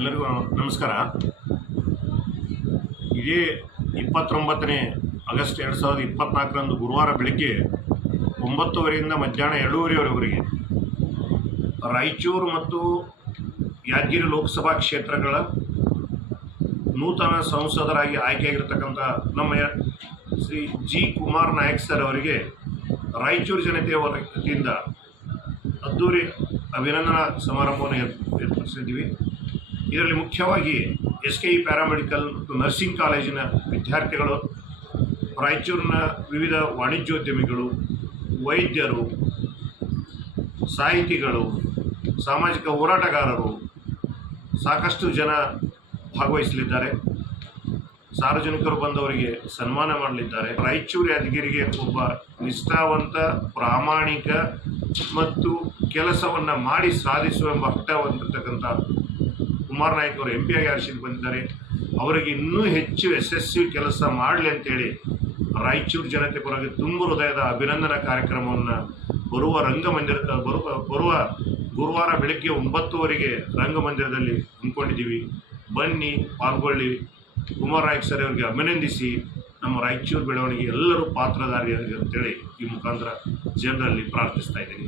ಎಲ್ಲರಿಗೂ ನಮಸ್ಕಾರ. ಇದೇ ಇಪ್ಪತ್ತೊಂಬತ್ತನೇ ಆಗಸ್ಟ್ ಎರಡು ಸಾವಿರದ ಇಪ್ಪತ್ನಾಲ್ಕರಂದು ಗುರುವಾರ ಬೆಳಗ್ಗೆ ಒಂಬತ್ತುವರೆಯಿಂದ ಮಧ್ಯಾಹ್ನ ಎರಡೂವರೆವರೆಗೆ ರಾಯಚೂರು ಮತ್ತು ಯಾದಗಿರಿ ಲೋಕಸಭಾ ಕ್ಷೇತ್ರಗಳ ನೂತನ ಸಂಸದರಾಗಿ ಆಯ್ಕೆಯಾಗಿರ್ತಕ್ಕಂಥ ನಮ್ಮ ಶ್ರೀ ಜಿ ಕುಮಾರ್ ನಾಯಕ್ ಸರ್ ಅವರಿಗೆ ರಾಯಚೂರು ಜನತೆಯ ವತಿಯಿಂದ ಅದ್ದೂರಿ ಅಭಿನಂದನಾ ಸಮಾರಂಭವನ್ನು ಏರ್- ಏರ್ಪಡಿಸಿದ್ದೀವಿ. ಇದರಲ್ಲಿ ಮುಖ್ಯವಾಗಿ ಎಸ್ ಕೆ ಇ ಪ್ಯಾರಾಮೆಡಿಕಲ್ ಮತ್ತು ನರ್ಸಿಂಗ್ ಕಾಲೇಜಿನ ವಿದ್ಯಾರ್ಥಿಗಳು, ರಾಯಚೂರಿನ ವಿವಿಧ ವಾಣಿಜ್ಯೋದ್ಯಮಿಗಳು, ವೈದ್ಯರು, ಸಾಹಿತಿಗಳು, ಸಾಮಾಜಿಕ ಹೋರಾಟಗಾರರು ಸಾಕಷ್ಟು ಜನ ಭಾಗವಹಿಸಲಿದ್ದಾರೆ. ಸಾರ್ವಜನಿಕರು ಬಂದವರಿಗೆ ಸನ್ಮಾನ ಮಾಡಲಿದ್ದಾರೆ. ರಾಯಚೂರು ಯಾದಗಿರಿಗೆ ಒಬ್ಬ ನಿಷ್ಠಾವಂತ, ಪ್ರಾಮಾಣಿಕ ಮತ್ತು ಕೆಲಸವನ್ನು ಮಾಡಿ ಸಾಧಿಸುವ ಎಂಬ ಹಠ ಹೊಂದಿರತಕ್ಕಂಥ ಕುಮಾರ್ ನಾಯಕ್ ಅವರು ಎಂ ಪಿ ಆಗಿ ಆರಿಸಿಕೊಂಡು ಬಂದಿದ್ದಾರೆ. ಅವರಿಗೆ ಇನ್ನೂ ಹೆಚ್ಚು ಯಶಸ್ವಿ ಕೆಲಸ ಮಾಡಲಿ ಅಂತೇಳಿ ರಾಯಚೂರು ಜನತೆ ಪರವಾಗಿ ತುಂಬ ಹೃದಯದ ಅಭಿನಂದನಾ ಕಾರ್ಯಕ್ರಮವನ್ನು ಬರುವ ರಂಗಮಂದಿರ, ಬರುವ ಬರುವ ಗುರುವಾರ ಬೆಳಗ್ಗೆ ಒಂಬತ್ತುವರೆಗೆ ರಂಗಮಂದಿರದಲ್ಲಿ ಹಮ್ಮಿಕೊಂಡಿದ್ದೀವಿ. ಬನ್ನಿ, ಪಾಲ್ಗೊಳ್ಳಿ. ಕುಮಾರ್ ನಾಯಕ್ ಸರ್ ಅವರಿಗೆ ಅಭಿನಂದಿಸಿ ನಮ್ಮ ರಾಯಚೂರು ಬೆಳವಣಿಗೆ ಎಲ್ಲರೂ ಪಾತ್ರಧಾರಿಯಾಗಿ ಅಂತೇಳಿ ಈ ಮುಖಾಂತರ ಜನರಲ್ಲಿ ಪ್ರಾರ್ಥಿಸ್ತಾ ಇದ್ದೀನಿ.